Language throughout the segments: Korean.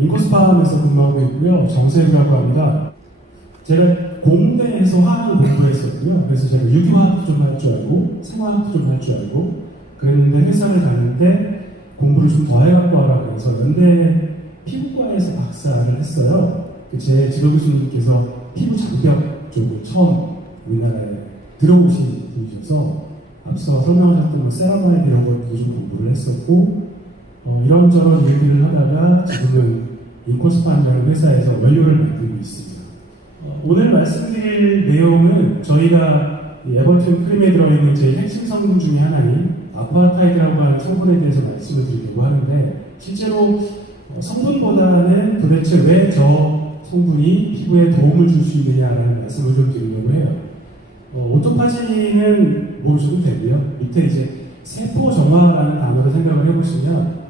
인코스팜에서 근무하고 있고요. 정세우라고 합니다. 제가 공대에서 화학을 공부했었고요. 그래서 제가 유기화학도 좀 할 줄 알고 생화학도 좀 할 줄 알고 그랬는데 회사를 가는데 공부를 좀 더 해갖고 하라고 해서 연대 피부과에서 박사를 했어요. 그제 지도 교수님께서 피부 장벽 쪽을 처음 우리나라에 들어오신 분이셔서 앞서 설명하셨던 뭐 세라마이드 이런 것도 좀 공부를 했었고 어, 이런저런 얘기를 하다가 지금은 인코스판이라는 회사에서 원료를 만들고 있습니다. 어, 오늘 말씀드릴 내용은 저희가 이 에버튼 크림에 들어있는 제 핵심 성분 중에 하나인 아쿠아타이드라고 하는 성분에 대해서 말씀을 드리려고 하는데 실제로 어, 성분보다는 도대체 왜 저 성분이 피부에 도움을 줄 수 있느냐라는 말씀을 좀 드리려고 해요. 어, 오토파지는 모르셔도 되고요. 밑에 이제 세포 정화라는 단어를 생각을 해보시면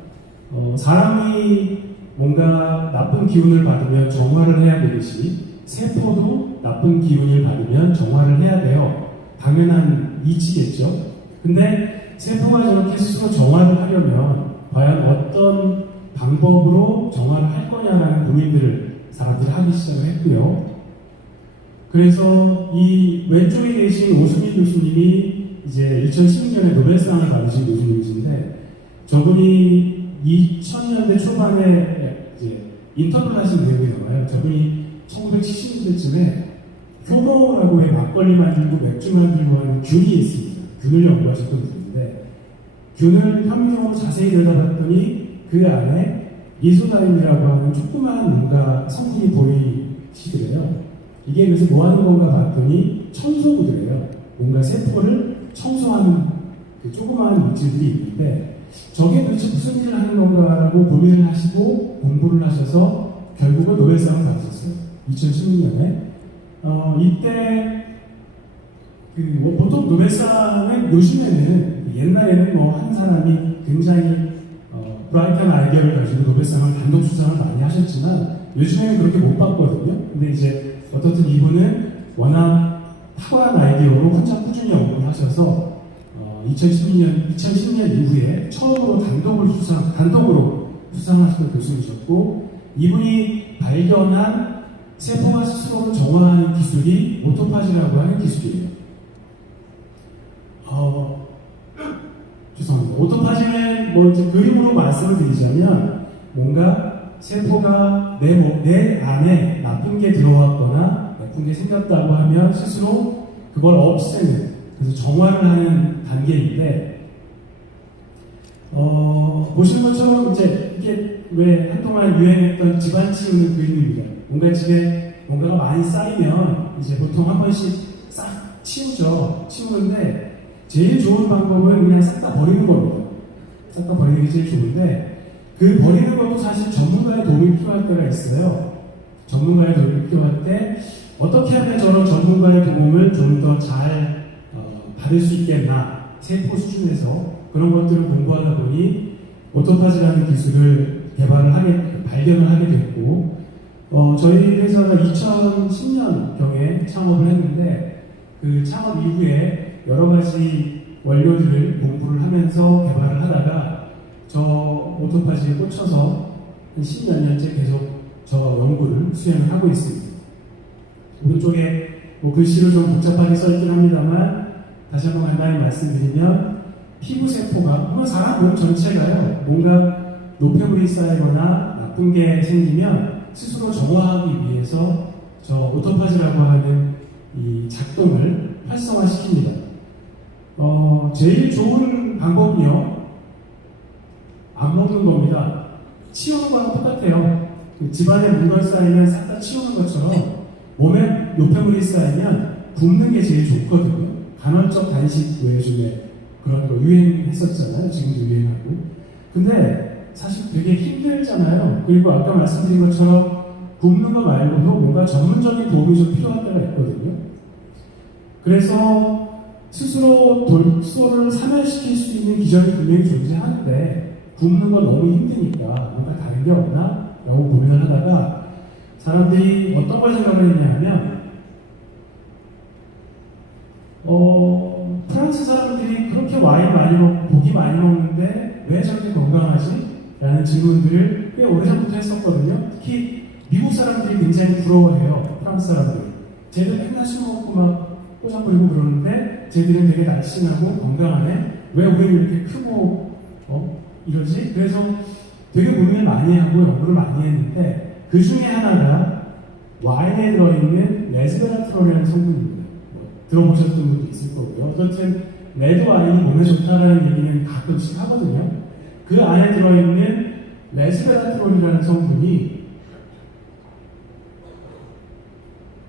어, 사람이 뭔가 나쁜 기운을 받으면 정화를 해야 되듯이 세포도 나쁜 기운을 받으면 정화를 해야 돼요. 당연한 이치겠죠. 근데 세포가 저렇게 스스로 정화를 하려면 과연 어떤 방법으로 정화를 할 거냐라는 고민들을 사람들이 하기 시작을 했고요. 그래서 이 왼쪽에 계신 오수민 교수님이 이제 2012년에 노벨상을 받으신 교수님이신데 저분이 2000년대 초반에 이제 인터뷰를 하신 내용이 나와요. 저분이 1970년대쯤에 효모라고 해 막걸리 만들고 맥주 만들고 하는 균이 있습니다. 균을 연구하셨던 분인데 균을 현미경으로 자세히 들여다봤더니 그 안에 이소다임이라고 하는 조그마한 뭔가 성분이 보이시더래요. 이게 그래서 뭐 하는 건가 봤더니 청소구들이에요. 뭔가 세포를 청소하는 그 조그마한 물질들이 있는데 저게 도대체 무슨 일을 하는 건가라고 고민을 하시고 공부를 하셔서 결국은 노벨상을 받으셨어요. 2016년에. 어, 이때 그 뭐 보통 노벨상은 요즘에는 옛날에는 뭐 한 사람이 굉장히 어, 브라이트한 아이디어를 가지고 노벨상을 단독 수상을 많이 하셨지만 요즘에는 그렇게 못 받거든요. 근데 이제 어떻든 이분은 워낙 탁월한 아이디어로 혼자 꾸준히 연구를 하셔서 어, 2012년 2010년 이후에 처음으로 단독을 수상 단독으로 수상하셨던 교수이셨고 이분이 발견한 세포가 스스로를 정화하는 기술이 오토파지라고 하는 기술이에요. 어, 죄송합니다. 오토파지는 뭐 이제 그림으로 말씀을 드리자면 뭔가 세포가 내, 몸- 내 안에 나쁜 게 들어왔거나 나쁜 게 생겼다고 하면 스스로 그걸 없애는 그래서 정화를 하는 단계인데 어, 보시는 것처럼 이제 이게 왜 한동안 유행했던 집안 치우는 그림입니다. 뭔가 집에 뭔가가 많이 쌓이면 이제 보통 한 번씩 싹 치우죠. 치우는데 제일 좋은 방법은 그냥 싹 다 버리는 겁니다. 싹 다 버리는 게 제일 좋은데 그 버리는 것도 사실 전문가의 도움이 필요할 때가 있어요. 전문가의 도움이 필요할 때 어떻게 하면 저런 전문가의 도움을 좀 더잘 어, 받을 수 있겠나 세포 수준에서 그런 것들을 공부하다 보니 오토파지라는 기술을 개발을 하게 발견을 하게 됐고 어, 저희 회사가 2010년 경에 창업을 했는데 그 창업 이후에 여러 가지 원료들을 공부를 하면서 개발을 하다가 저 오토파지에 꽂혀서 한 10몇 년째 계속 저 연구를 수행을 하고 있습니다. 오른쪽에 뭐 글씨를 좀 복잡하게 써있긴 합니다만 다시 한번 간단히 말씀드리면 피부 세포가 혹은 사람 몸 전체가요 뭔가 노폐물이 쌓이거나 나쁜 게 생기면 스스로 정화하기 위해서 저 오토파지라고 하는 이 작동을 활성화시킵니다. 어, 제일 좋은 방법은요 안 먹는 겁니다. 치우는 거랑 똑같아요. 그 집안에 물건 쌓이면 싹 다 치우는 것처럼 몸에 노폐물이 쌓이면 굶는 게 제일 좋거든요. 간헐적 단식 왜 요즘에 그런 거 유행했었잖아요. 지금도 유행하고. 근데 사실 되게 힘들잖아요. 그리고 아까 말씀드린 것처럼 굶는 거 말고도 뭔가 전문적인 도움이 좀 필요한 때가 있거든요. 그래서 스스로 독소를 사멸시킬 수 있는 기전이 분명히 존재하는데 굶는 건 너무 힘드니까 뭔가 다른 게 없나? 라고 고민을 하다가 사람들이 어떤 걸 생각을 했냐 하면 어, 프랑스 사람들이 그렇게 와인 많이 먹고 고기 많이 먹는데 왜 저렇게 건강하지? 라는 질문들을 꽤 오래전부터 했었거든요. 특히 미국 사람들이 굉장히 부러워해요. 프랑스 사람들. 쟤들 맨날 술 먹고 막 꼬장 부리고 그러는데 쟤들은 되게 날씬하고 건강하네. 왜 우리는 이렇게 크고 어 이러지? 그래서 되게 고민을 많이 하고 연구를 많이 했는데 그 중에 하나가 와인에 들어있는 레스베라트롤이라는 성분입니다. 뭐 들어보셨던 분도 있을 거고요. 어쨌든 레드 와인이 몸에 좋다라는 얘기는 가끔씩 하거든요. 그 안에 들어있는 레스베라트롤이라는 성분이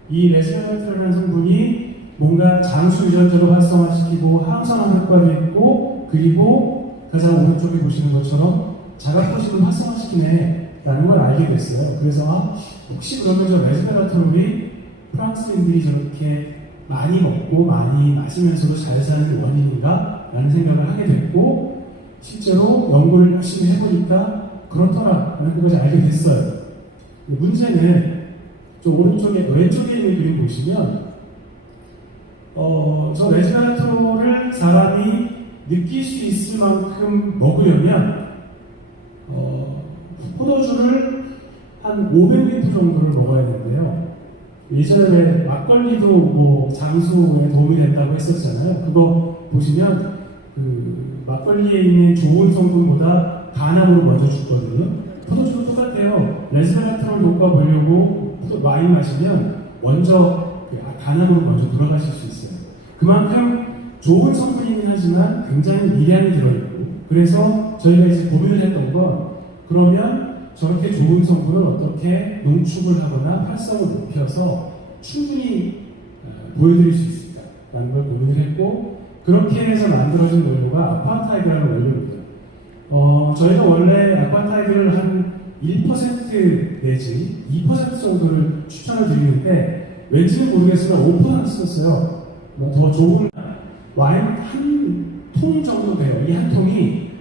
이 레스베라트롤이라는 성분이 뭔가 장수 유전자를 활성화시키고 항산화 효과도 있고 그리고 가장 오른쪽에 보시는 것처럼 자가포식을 활성화시키네 라는 걸 알게 됐어요. 그래서 아, 혹시 그러면 저 레스베라트롤이 프랑스인들이 저렇게 많이 먹고 많이 마시면서도 잘 사는 원인인가? 라는 생각을 하게 됐고 실제로 연구를 열심히 해보니까 그렇더라라는 것까지 알게 됐어요. 문제는 저 오른쪽에 왼쪽에 있는 그림 보시면 어, 저 레지나트로를 사람이 느낄 수 있을 만큼 먹으려면 어, 포도주를 한 500리터 정도를 먹어야 되는데요. 예전에 왜 막걸리도 뭐 장수에 도움이 된다고 했었잖아요. 그거 보시면 그 막걸리에 있는 좋은 성분보다 간암으로 먼저 죽거든요. 포도주도 똑같아요. 레스베라트롤 효과 보려고 와인 마시면 먼저 그 간암으로 먼저 돌아가실 수 있어요. 그만큼 좋은 성분이긴 하지만 굉장히 미량이 들어있고 그래서 저희가 이제 고민을 했던 건 그러면 저렇게 좋은 성분을 어떻게 농축을 하거나 활성을 높여서 충분히 어, 보여드릴 수 있을까라는 걸 고민을 했고 그렇게 해서 만들어진 원료가 아파타이드라는 원료입니다. 어, 저희가 원래 아파타이드를 한 1% 내지 2% 정도를 추천을 드리는데 왠지는 모르겠으나 5% 썼어요. 뭐더 좋은 와인 한 통 정도 돼요. 이 한 통이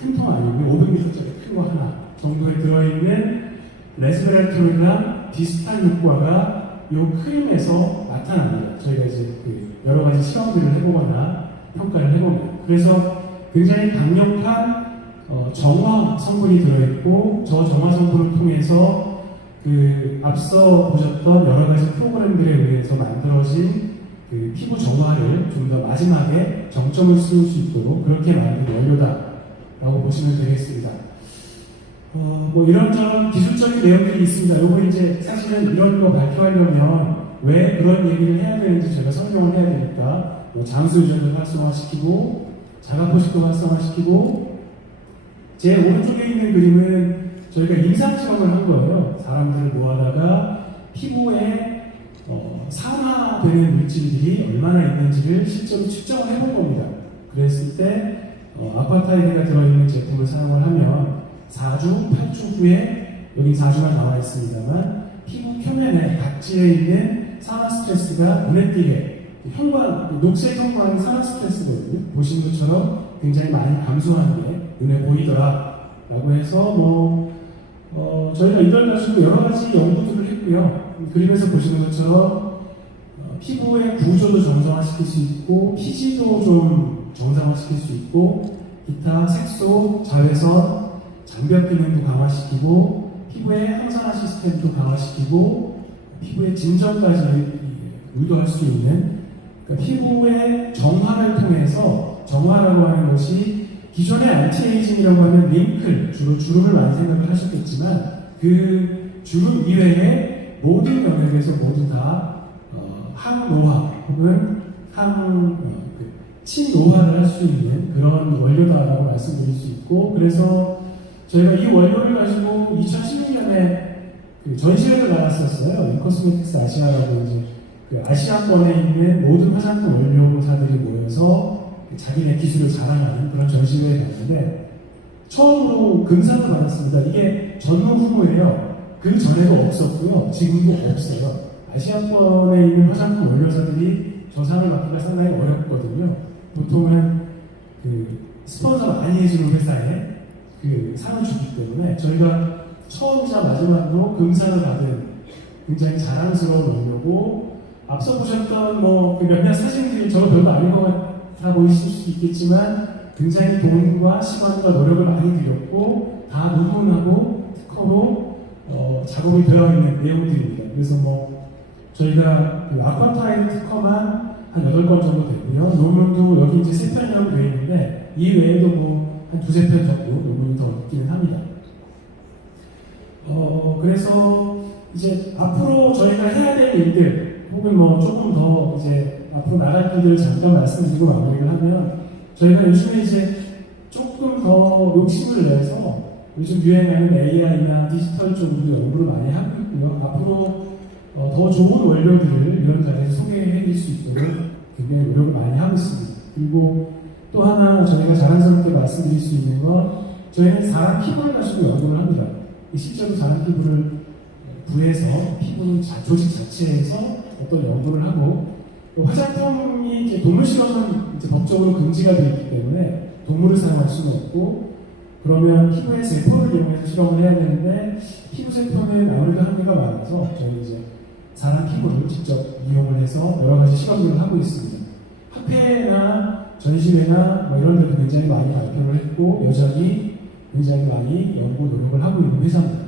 큰통 아니고 500ml짜리 큰 거 하나 정도에 들어있는 레스베라트롤이랑 비슷한 효과가 이 크림에서 나타납니다. 저희가 이제 그 여러 가지 실험들을 해보거나 평가를 해보면 그래서 굉장히 강력한 어, 정화 성분이 들어있고 저 정화 성분을 통해서 그 앞서 보셨던 여러 가지 프로그램들에 의해서 만들어진 그 피부 정화를 좀 더 마지막에 정점을 씌울 수 있도록 그렇게 만든 원료다라고 보시면 되겠습니다. 어, 뭐 이런저런 기술적인 내용들이 있습니다. 요거 이제 사실은 이런 거 발표하려면 왜 그런 얘기를 해야 되는지 제가 설명을 해야 되니까 뭐 장수 유전을 활성화시키고 자가 포식도 활성화시키고 제 오른쪽에 있는 그림은 저희가 임상 실험을 한 거예요. 사람들을 모아다가 피부에 어, 산화되는 물질들이 얼마나 있는지를 실제로 측정을 해본 겁니다. 그랬을 때 어, 아파타이드가 들어있는 제품을 사용을 하면 4주, 8주 후에 여기 4주만 나와 있습니다만 피부 표면에 각지에 있는 산화 스트레스가 눈에 띄게 형광, 녹색 형광이 산화 스트레스거든요. 보신 것처럼 굉장히 많이 감소한 게 눈에 보이더라. 라고 해서 뭐, 어, 저희가 이걸 가지고 여러 가지 연구들을 했고요. 그림에서 보시는 것처럼 어, 피부의 구조도 정상화시킬 수 있고 피지도 좀 정상화시킬 수 있고 기타 색소, 자외선, 장벽 기능도 강화시키고 피부의 항산화 시스템도 강화시키고 피부의 진정까지 의도할 수 있는 그러니까 피부의 정화를 통해서 정화라고 하는 것이 기존의 안티에이징이라고 하면 링클 주로 주름을 많이 생각을 하셨겠지만 그 주름 이외에 모든 영역에서 모두 다 어, 항노화 혹은 항 어, 그 친노화를 할 수 있는 그런 원료다라고 말씀드릴 수 있고 그래서 저희가 이 원료를 가지고 2016년에 그 전시회를 나갔었어요. 인코스메틱스 아시아라고 이제 그 아시아권에 있는 모든 화장품 원료사들이 모여서 자기네 기술을 자랑하는 그런 전시회에 갔는데 처음으로 금상을 받았습니다. 이게 전후 후보예요. 그 전에도 없었고요. 지금도 없어요. 아시아권에 있는 화장품 원료사들이 저 상을 받기가 상당히 어렵거든요. 보통은 그 스폰서 많이 해주는 회사에 그 상을 주기 때문에 저희가 처음이자 마지막으로 금상을 받은 굉장히 자랑스러운 원료고 앞서 보셨던 뭐그 몇몇 사진들이 저도 별거 아닌 것 같아 보이실 수 있겠지만 굉장히 돈과 시간과 노력을 많이 들였고 다 무분하고 특허 토목으로 어, 작업이 되어 있는 내용들입니다. 그래서 뭐 저희가 그 아쿠아타임 특허만 한 8건 정도 되고요. 논문도 여기 이제 3편이라고 되어 있는데 이 외에도 뭐 한 두세 편 정도 논문이 더 있기는 합니다. 어, 그래서 이제 앞으로 저희가 해야 될 일들 혹은 뭐 조금 더 이제 앞으로 나갈 길들을 잠깐 말씀드리고 마무리를 하면 저희가 요즘에 이제 조금 더 욕심을 내서 요즘 유행하는 AI나 디지털 쪽으로 연구를 많이 하고 있고요. 앞으로 어, 더 좋은 원료들을 이런 자리에서 소개해 드릴 수 있도록 굉장히 노력을 많이 하고 있습니다. 그리고 또 하나 저희가 자랑스럽게 말씀드릴 수 있는 건 저희는 사람 피부를 가지고 연구를 합니다. 실제로 사람 피부를 부에서 피부 자, 조직 자체에서 어떤 연구를 하고 또 화장품이 이제 동물 실험은 이제 법적으로 금지가 되어 있기 때문에 동물을 사용할 수는 없고 그러면 피부의 세포를 이용해서 실험을 해야 되는데 피부 세포는 아무래도 한계가 많아서 저희 이제 사람 피부를 직접 이용을 해서 여러 가지 실험들을 하고 있습니다. 학회나 전시회나 뭐 이런 데도 굉장히 많이 발표를 했고 여전히 굉장히 많이 연구 노력을 하고 있는 회사입니다.